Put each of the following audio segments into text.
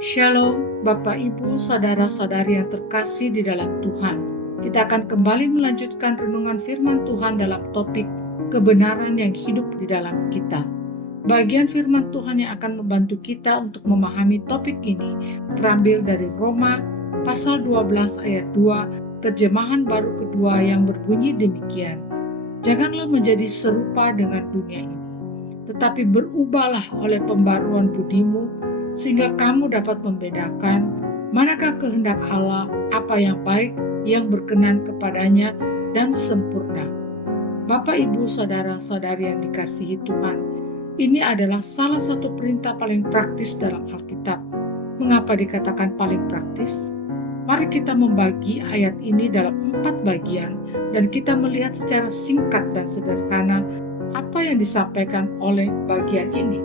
Shalom, Bapak, Ibu, Saudara-saudari yang terkasih di dalam Tuhan. Kita akan kembali melanjutkan renungan firman Tuhan dalam topik kebenaran yang hidup di dalam kita. Bagian firman Tuhan yang akan membantu kita untuk memahami topik ini terambil dari Roma pasal 12 ayat 2, terjemahan baru kedua yang berbunyi demikian. Janganlah menjadi serupa dengan dunia ini, tetapi berubahlah oleh pembaruan budimu, sehingga kamu dapat membedakan manakah kehendak Allah, apa yang baik, yang berkenan kepadanya, dan sempurna. Bapak, Ibu, Saudara-saudari yang dikasihi Tuhan, ini adalah salah satu perintah paling praktis dalam Alkitab. Mengapa dikatakan paling praktis? Mari kita membagi ayat ini dalam 4 bagian, dan kita melihat secara singkat dan sederhana apa yang disampaikan oleh bagian ini.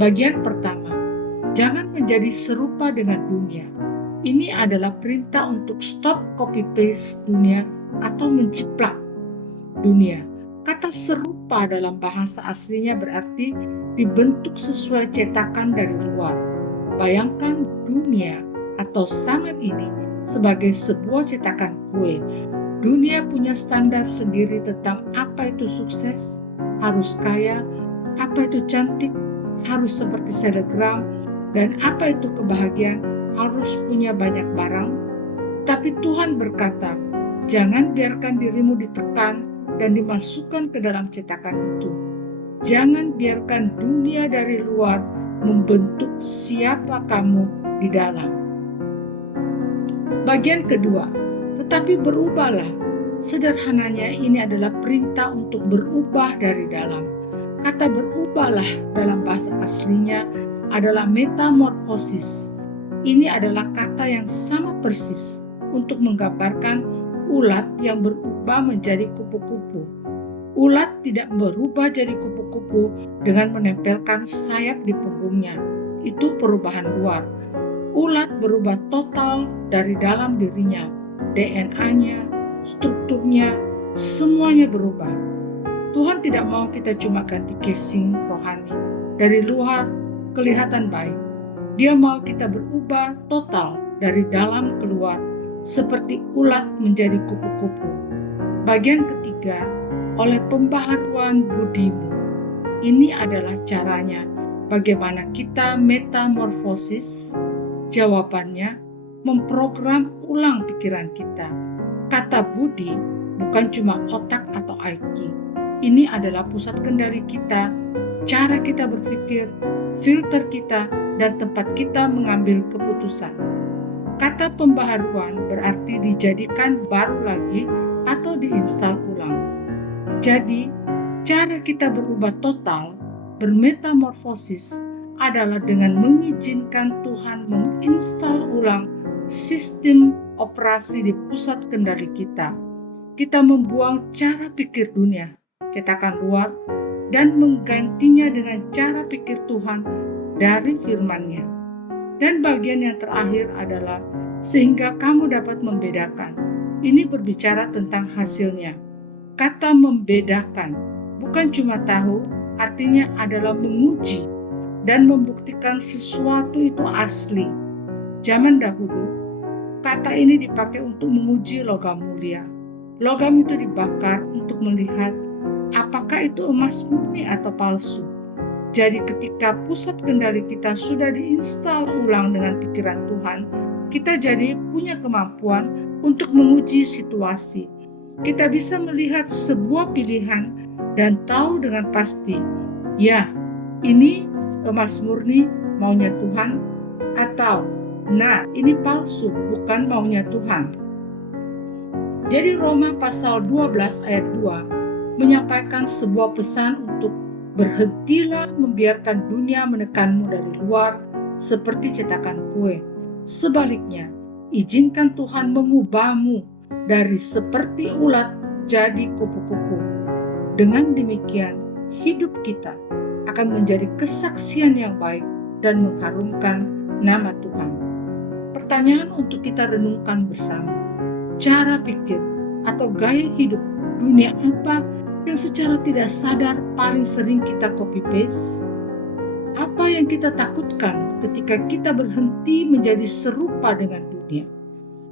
Bagian pertama, jangan menjadi serupa dengan dunia. Ini adalah perintah untuk stop copy-paste dunia atau menjiplak dunia. Kata serupa dalam bahasa aslinya berarti dibentuk sesuai cetakan dari luar. Bayangkan dunia atau zaman ini sebagai sebuah cetakan kue. Dunia punya standar sendiri tentang apa itu sukses, harus kaya, apa itu cantik, harus seperti selebgram, dan apa itu kebahagiaan, harus punya banyak barang. Tapi Tuhan berkata, jangan biarkan dirimu ditekan dan dimasukkan ke dalam cetakan itu. Jangan biarkan dunia dari luar membentuk siapa kamu di dalam. Bagian kedua, tetapi berubahlah. Sederhananya ini adalah perintah untuk berubah dari dalam. Kata berubahlah dalam bahasa aslinya adalah metamorfosis. Ini adalah kata yang sama persis untuk menggambarkan ulat yang berubah menjadi kupu-kupu. Ulat tidak berubah jadi kupu-kupu dengan menempelkan sayap di punggungnya. Itu perubahan luar. Ulat berubah total dari dalam dirinya. DNA-nya, strukturnya, semuanya berubah. Tuhan tidak mau kita cuma ganti casing rohani. Dari luar kelihatan baik. Dia mau kita berubah total dari dalam keluar, seperti ulat menjadi kupu-kupu. Bagian ketiga, oleh pembaharuan budimu. Ini adalah caranya bagaimana kita metamorfosis. Jawabannya, memprogram ulang pikiran kita. Kata budi bukan cuma otak atau IQ. Ini adalah pusat kendali kita, cara kita berpikir, filter kita, dan tempat kita mengambil keputusan. Kata pembaharuan berarti dijadikan baru lagi atau diinstal ulang. Jadi, cara kita berubah total, bermetamorfosis, adalah dengan mengizinkan Tuhan menginstal ulang sistem operasi di pusat kendali kita. Kita membuang cara pikir dunia, cetakan luar, dan menggantinya dengan cara pikir Tuhan dari firman-Nya. Dan bagian yang terakhir adalah sehingga kamu dapat membedakan. Ini berbicara tentang hasilnya. Kata membedakan bukan cuma tahu, artinya adalah menguji dan membuktikan sesuatu itu asli. Zaman dahulu, kata ini dipakai untuk menguji logam mulia. Logam itu dibakar untuk melihat apakah itu emas murni atau palsu. Jadi ketika pusat kendali kita sudah diinstal ulang dengan pikiran Tuhan, kita jadi punya kemampuan untuk menguji situasi. Kita bisa melihat sebuah pilihan dan tahu dengan pasti, ya, ini emas murni maunya Tuhan, atau nah, ini palsu, bukan maunya Tuhan. Jadi Roma pasal 12 ayat 2 menyampaikan sebuah pesan untuk berhentilah membiarkan dunia menekanmu dari luar seperti cetakan kue. Sebaliknya, izinkan Tuhan mengubahmu dari seperti ulat jadi kupu-kupu. Dengan demikian, hidup kita akan menjadi kesaksian yang baik dan mengharumkan nama Tuhan. Pertanyaan untuk kita renungkan bersama. Cara pikir atau gaya hidup dunia apa yang secara tidak sadar paling sering kita copy paste? Apa yang kita takutkan ketika kita berhenti menjadi serupa dengan dunia?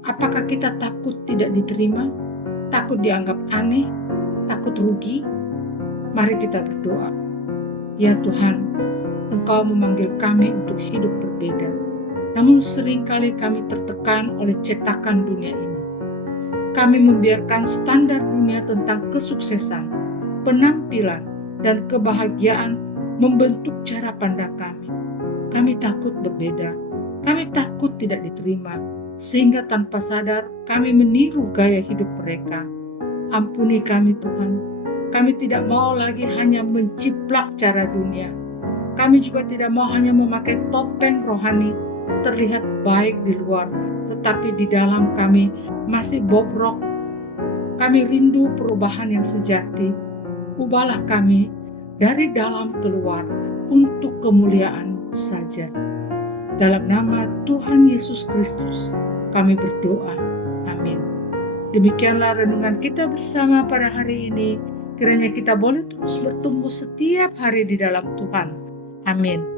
Apakah kita takut tidak diterima? Takut dianggap aneh? Takut rugi? Mari kita berdoa. Ya Tuhan, Engkau memanggil kami untuk hidup berbeda. Namun seringkali kami tertekan oleh cetakan dunia ini. Kami membiarkan standar dunia tentang kesuksesan, penampilan, dan kebahagiaan membentuk cara pandang kami. Kami takut berbeda. Kami takut tidak diterima, sehingga tanpa sadar kami meniru gaya hidup mereka. Ampuni kami Tuhan. Kami tidak mau lagi hanya menciplak cara dunia. Kami juga tidak mau hanya memakai topeng rohani, terlihat baik di luar, tetapi di dalam kami masih bobrok. Kami rindu perubahan yang sejati. Ubahlah kami dari dalam keluar untuk kemuliaan saja. Dalam nama Tuhan Yesus Kristus, kami berdoa. Amin. Demikianlah renungan kita bersama pada hari ini. Kiranya kita boleh terus bertumbuh setiap hari di dalam Tuhan. Amin.